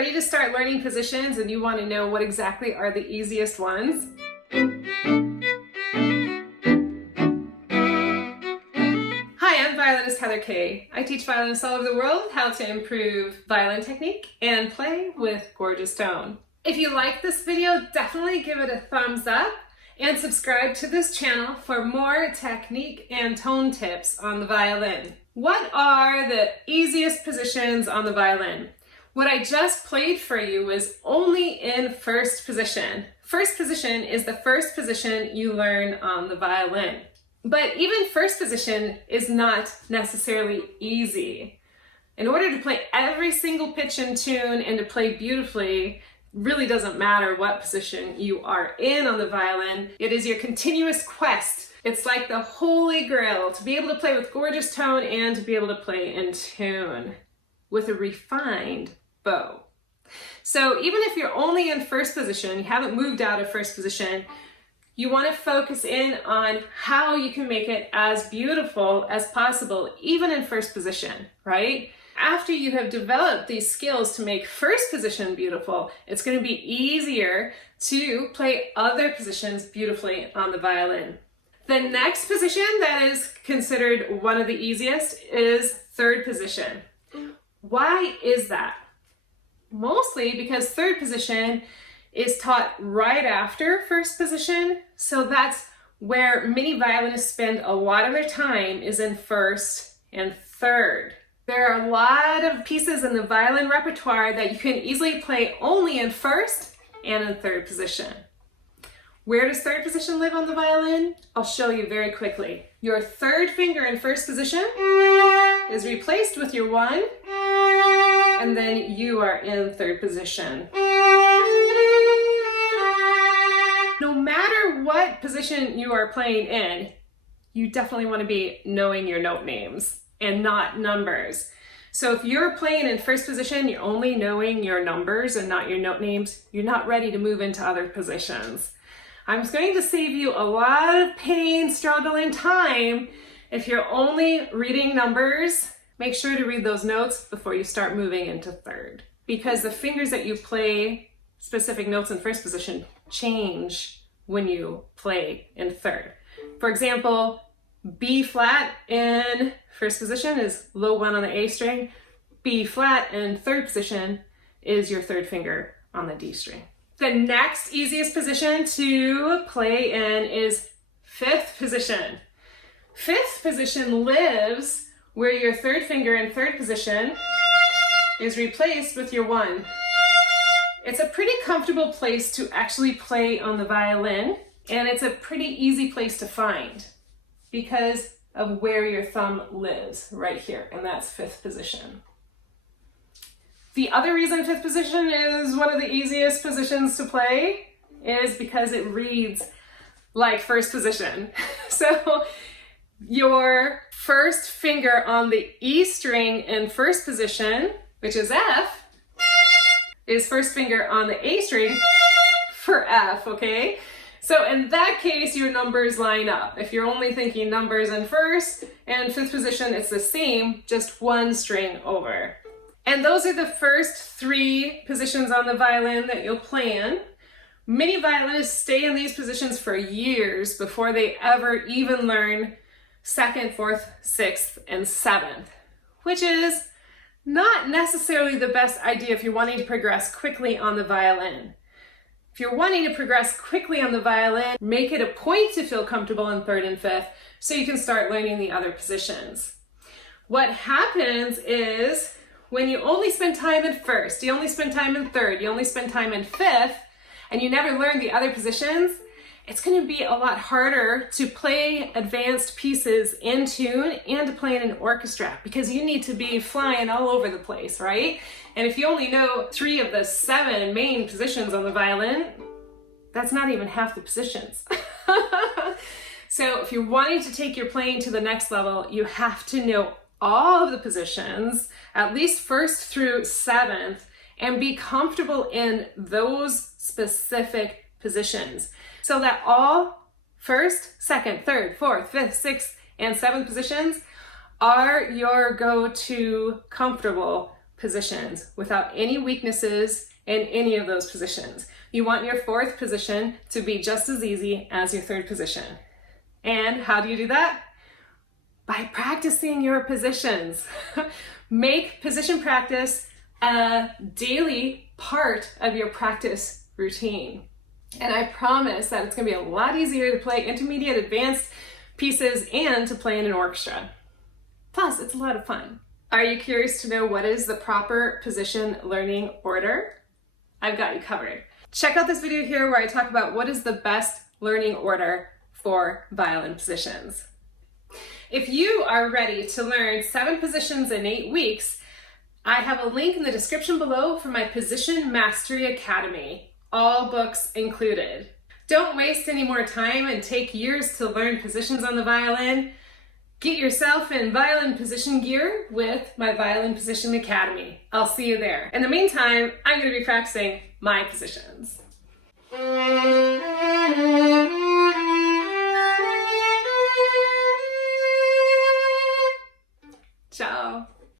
ready to start learning positions and you want to know what exactly are the easiest ones? Hi, I'm violinist Kaye. I teach violinists all over the world how to improve violin technique and play with gorgeous tone. If you like this video, definitely give it a thumbs up and subscribe to this channel for more technique and tone tips on the violin. What are the easiest positions on the violin? What I just played for you was only in first position. First position is the first position you learn on the violin. But even first position is not necessarily easy. In order to play every single pitch and tune and to play beautifully, really doesn't matter what position you are in on the violin. It is your continuous quest. It's like the holy grail to be able to play with gorgeous tone and to be able to play in tune with a refined bow. So even if you're only in first position, you haven't moved out of first position, you want to focus in on how you can make it as beautiful as possible, even in first position, right? After you have developed these skills to make first position beautiful, it's going to be easier to play other positions beautifully on the violin. The next position that is considered one of the easiest is third position. Why is that? Mostly because third position is taught right after first position, so that's where many violinists spend a lot of their time, is in first and third. There are a lot of pieces in the violin repertoire that you can easily play only in first and in third position. Where does third position live on the violin? I'll show you very quickly. Your third finger in first position is replaced with your 1, and then you are in third position. No matter what position you are playing in, you definitely want to be knowing your note names and not numbers. So if you're playing in first position, you're only knowing your numbers and not your note names, you're not ready to move into other positions. I'm going to save you a lot of pain, struggle, and time if you're only reading numbers. Make sure to read those notes before you start moving into third, because the fingers that you play specific notes in first position change when you play in third. For example, B flat in first position is low 1 on the A string. B flat in third position is your third finger on the D string. The next easiest position to play in is fifth position. Fifth position lives where your third finger in third position is replaced with your 1. It's a pretty comfortable place to actually play on the violin, and it's a pretty easy place to find because of where your thumb lives, right here, and that's fifth position. The other reason fifth position is one of the easiest positions to play is because it reads like first position. So your first finger on the E string in first position, which is F, is first finger on the A string for F, okay? So in that case, your numbers line up. If you're only thinking numbers in first and fifth position, it's the same, just 1 string over. And those are the first 3 positions on the violin that you'll play in. Many violinists stay in these positions for years before they ever even learn 2nd, 4th, 6th, and 7th, which is not necessarily the best idea if you're wanting to progress quickly on the violin. If you're wanting to progress quickly on the violin, make it a point to feel comfortable in 3rd and 5th so you can start learning the other positions. What happens is when you only spend time in 1st, you only spend time in 3rd, you only spend time in 5th, and you never learn the other positions, it's going to be a lot harder to play advanced pieces in tune and to play in an orchestra because you need to be flying all over the place, right? And if you only know 3 of the 7 main positions on the violin, that's not even half the positions. So if you're wanting to take your playing to the next level, you have to know all of the positions, at least 1st through 7th, and be comfortable in those specific positions so that all 1st, 2nd, 3rd, 4th, 5th, 6th, and 7th positions are your go-to comfortable positions without any weaknesses in any of those positions. You want your fourth position to be just as easy as your third position. And how do you do that? By practicing your positions. Make position practice a daily part of your practice routine. And I promise that it's going to be a lot easier to play intermediate, advanced pieces and to play in an orchestra. Plus, it's a lot of fun. Are you curious to know what is the proper position learning order? I've got you covered. Check out this video here where I talk about what is the best learning order for violin positions. If you are ready to learn 7 positions in 8 weeks, I have a link in the description below for my Position Mastery Academy, all books included. Don't waste any more time and take years to learn positions on the violin. Get yourself in violin position gear with my Violin Position Academy. I'll see you there. In the meantime, I'm going to be practicing my positions.